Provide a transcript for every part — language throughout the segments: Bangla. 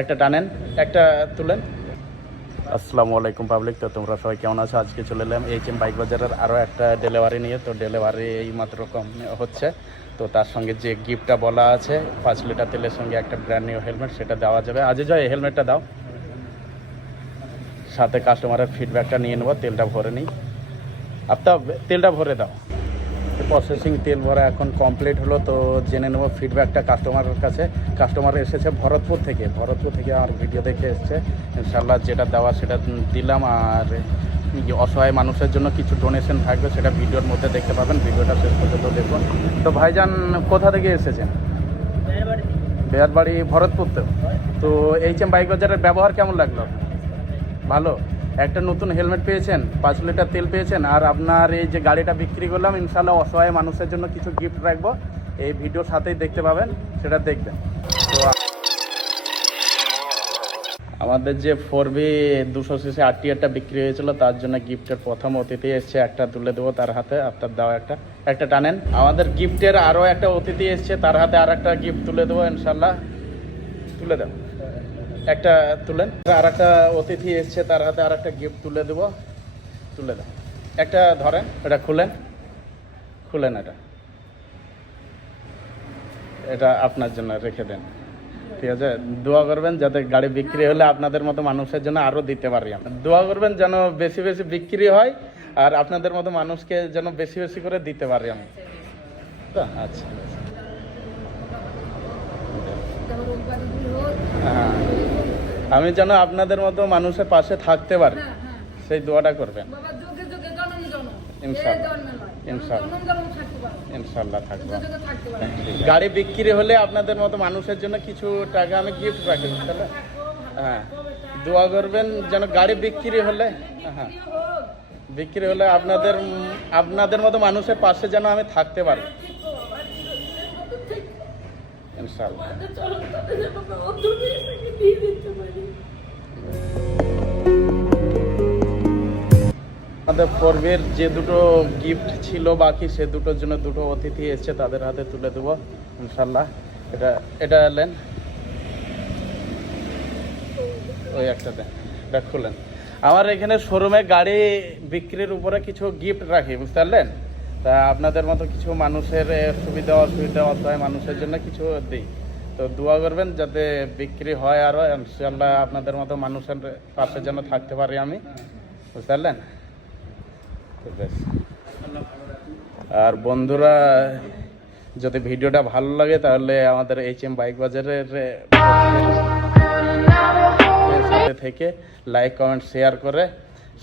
একটা টানেন, একটা তুলেন। আসসালামু আলাইকুম পাবলিক, তো তোমরা সবাই কেমন আছো? আজকে চলে এলাম এইচএম বাইক বাজারের আরও একটা ডেলিভারি নিয়ে। তো ডেলিভারি এই মাত্র কম হচ্ছে, তো তার সঙ্গে যে গিফটটা বলা আছে 5 লিটার তেলের সঙ্গে একটা ব্র্যান্ড নিউ হেলমেট, সেটা দেওয়া যাবে। আজই জয়, এই হেলমেটটা দাও, সাথে কাস্টমারের ফিডব্যাকটা নিয়ে নেবো। তেলটা ভরে নিই, আপনার তেলটা ভরে দাও। প্রসেসিং তেল ভরা এখন কমপ্লিট হলো, তো জেনে নেবো ফিডব্যাকটা কাস্টমারের কাছে। কাস্টমার এসেছে ভরতপুর থেকে আমার ভিডিও দেখে এসছে। ইনশাল্লাহ যেটা দেওয়া সেটা দিলাম। আর অসহায় মানুষের জন্য কিছু ডোনেশন থাকবে, সেটা ভিডিওর মধ্যে দেখতে পাবেন। ভিডিওটা শেষ পর্যন্ত দেখুন। তো ভাইজান কোথা থেকে এসেছেন? বেয়ারবাড়ি, ভরতপুর। তো এইচএম বাইক বাজারের ব্যবহার কেমন লাগলো? ভালো। একটা নতুন হেলমেট পেয়েছেন, 5 লিটার তেল পেয়েছেন, আর আপনার এই যে গাড়িটা বিক্রি করলাম, ইনশাল্লাহ অসহায় মানুষের জন্য কিছু গিফট রাখবো। এই ভিডিওর সাথেই দেখতে পাবেন, সেটা দেখবেন। তো আমাদের যে 4B 200cc RTR বিক্রি হয়েছিল, তার জন্য গিফটের প্রথম অতিথি এসছে, একটা তুলে দেবো তার হাতে। আপনার দাও একটা টানেন। আমাদের গিফটের আরও একটা অতিথি এসছে, তার হাতে আর একটা গিফট তুলে দেবো ইনশাল্লাহ। তুলে দাও, একটা তুলেন। আর একটা অতিথি এসছে, তার হাতে আর একটা গিফট তুলে দেবো। তুলে দাও, একটা ধরেন, এটা খুলেন। এটা আপনার জন্য রেখে দেন, ঠিক আছে? দোয়া করবেন যাতে গাড়ি বিক্রি হলে আপনাদের মতো মানুষের জন্য আরও দিতে পারি। আমরা দোয়া করবেন যেন বেশি বেশি বিক্রি হয়, আর আপনাদের মতো মানুষকে যেন বেশি বেশি করে দিতে পারি আমি। আচ্ছা, হ্যাঁ, আমি যেন আপনাদের মতো মানুষের পাশে থাকতে পারি, সেই দোয়াটা করবেন। ইনশাল্লাহ থাকবো। গাড়ি বিক্রি হলে আপনাদের মতো মানুষের জন্য কিছু টাকা আমি গিফট রাখি, বুঝতে? হ্যাঁ, দোয়া করবেন যেন গাড়ি বিক্রি হলে আপনাদের মতো মানুষের পাশে যেন আমি থাকতে পারি, ইনশাল্লাহ। আমাদের 4B যে দুটো গিফট ছিল বাকি, সে দুটোর জন্য দুটো অতিথি এসছে, তাদের হাতে তুলে দেবো ইনশাল্লাহ। এটা নেন, ওই একটা দেন, এটা খুলেন। আমার এখানে শোরুমে গাড়ি বিক্রির উপরে কিছু গিফট রাখি, বুঝতে পারলেন? তা আপনাদের মতো কিছু মানুষের সুবিধা অসুবিধা, অসহায় মানুষের জন্য কিছু দিই। তো দোয়া করবেন যাতে বিক্রি হয় আরও, ইনশাল্লাহ আপনাদের মতো মানুষের পাশে যেন থাকতে পারি আমি, বুঝতে পারলেন? আর বন্ধুরা, যদি ভিডিওটা ভালো লাগে তাহলে আমাদের এইচএম বাইক বাজারের সাথে থেকে লাইক, কমেন্ট, শেয়ার করে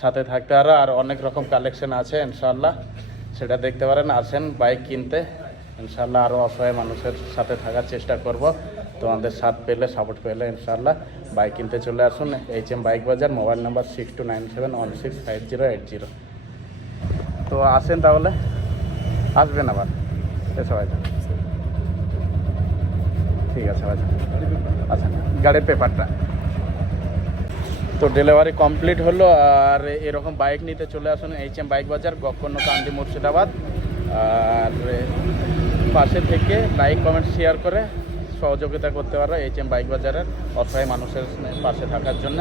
সাথে থাকতে পারো। আর অনেক রকম কালেকশন আছে ইনশাল্লাহ, সেটা দেখতে পারেন। আসেন বাইক কিনতে, ইনশাল্লাহ আরও অসহায় মানুষের সাথে থাকার চেষ্টা করব। তোমাদের সাথ পেলে, সাপোর্ট পেলে ইনশাল্লাহ বাইক কিনতে চলে আসুন এইচএম বাইক বাজার। Mobile number 6297165080। তো আসেন, তাহলে আসবেন আবার এসে ভাই। ঠিক আছে ভাই, আচ্ছা গাড়ির পেপারটা। তো ডেলিভারি কমপ্লিট হলো। আর এরকম বাইক নিতে চলে আসুন এইচএম বাইক বাজার, গক্কর্ণ, কান্দি, মুর্শিদাবাদ। আর পাশে থেকে লাইক, কমেন্ট, শেয়ার করে সহযোগিতা করতে পারো এইচএম বাইক বাজারের অসহায় মানুষের পাশে থাকার জন্য।